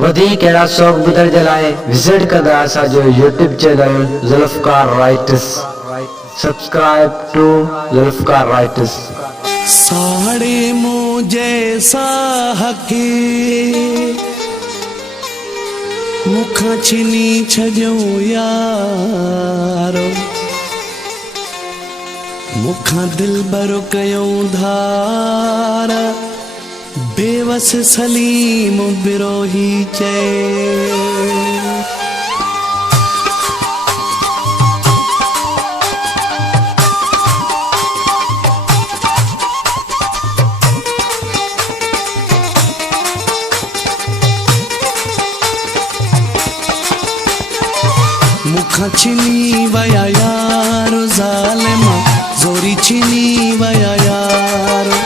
वधी कहिड़ा शौक़ ॿुधण जे लाइ विज़िट कंदा असांजो YouTube channel Zulfiqar writers. Subscribe to Zulfiqar writers. साड़े मुँह जैसा हके मुखा छिनी छजो यारो, मुखा दिल भरो कयो धार, बेवस सलीम बिरोही चए। मुखा छिनी वया यारो ज़ालिमा, ज़ोरी छिनी वया यारो,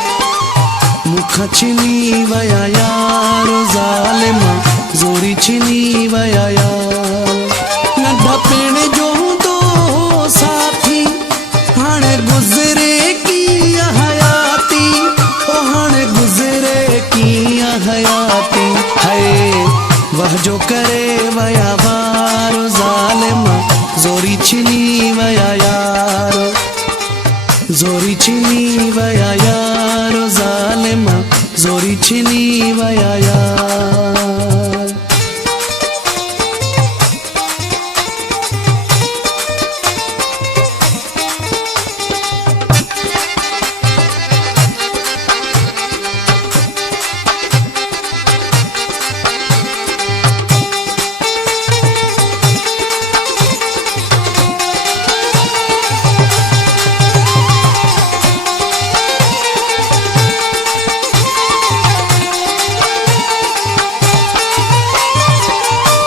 मुखा छिनी वया यारो ज़ालिमा, ज़ोरी छिनी वया यारो। नंढा पेण जो तो साथी हाणे गुज़रे की हयाती, ओ हाणे गुज़रे की हयाती है। वह जो करे वया वारो ज़ालिमा, ज़ोरी छिनी वया यारो, ज़ोरी छिनी वया यारो ज़ालिमा, ज़ोरी छिनी वया यार।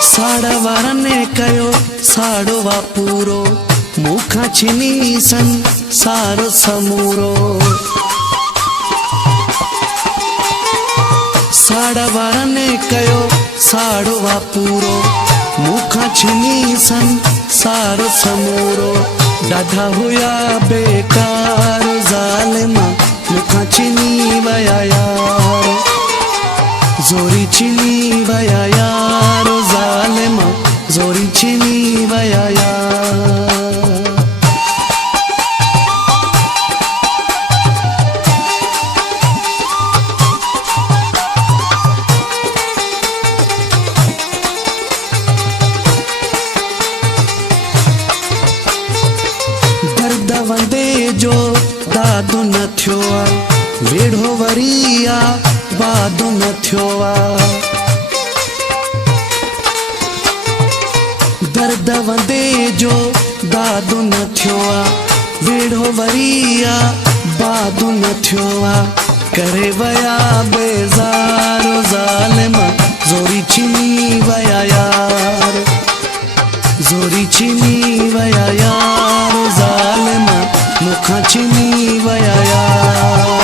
साड़ा वारने कयो साड़ो वा पूरो, मुखा छिनी सन सारो समूरो। साड़ा वारने कयो साड़ो वा पूरो, मुखा छिनी सन सारो समूरो। डाढा हुया बेकार ज़ालिमा, मुखा छिनी वया यारो, ज़ोरी छिनी वया यारो ज़ालिमा, ज़ोरी छिनी वया यार। दर्द वंदे जो दादो न थियो आ, वेढ़ो वरिया वादो न थियो आ। दर्द वंदे जो दादो न थियो आ, वेढ़ो वरिया वादो न थियो आ। करे वया बेज़ारो ज़ालिमा, ज़ोरी छिनी वया यार, ज़ोरी छिनी वया यारो ज़ालिमा, मुखा छिनी वया यार।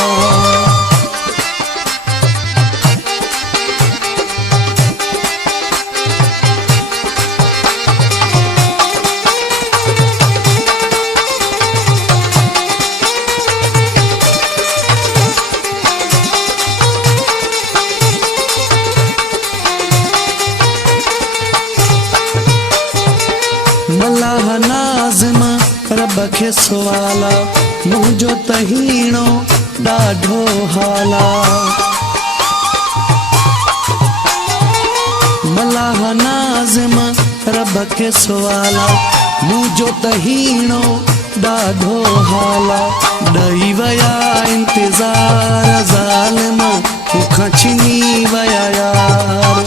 मल्लाह नाज़िमा रब खे सवाला, मुंहिंजो तहीणो ॾाढो हाला। मल्लाह नाज़िमा रब खे सवाला, मुंहिंजो तहीणो ॾाढो हाला। ॾई वया इंतज़ार ज़ालिमा, मुखा छिनी वया यार,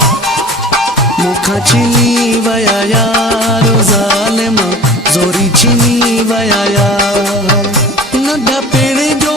मुखा छिनी वया यारो ज़ालिमा, ज़ोरी छिनी वया यार। नंढा पेड़ जो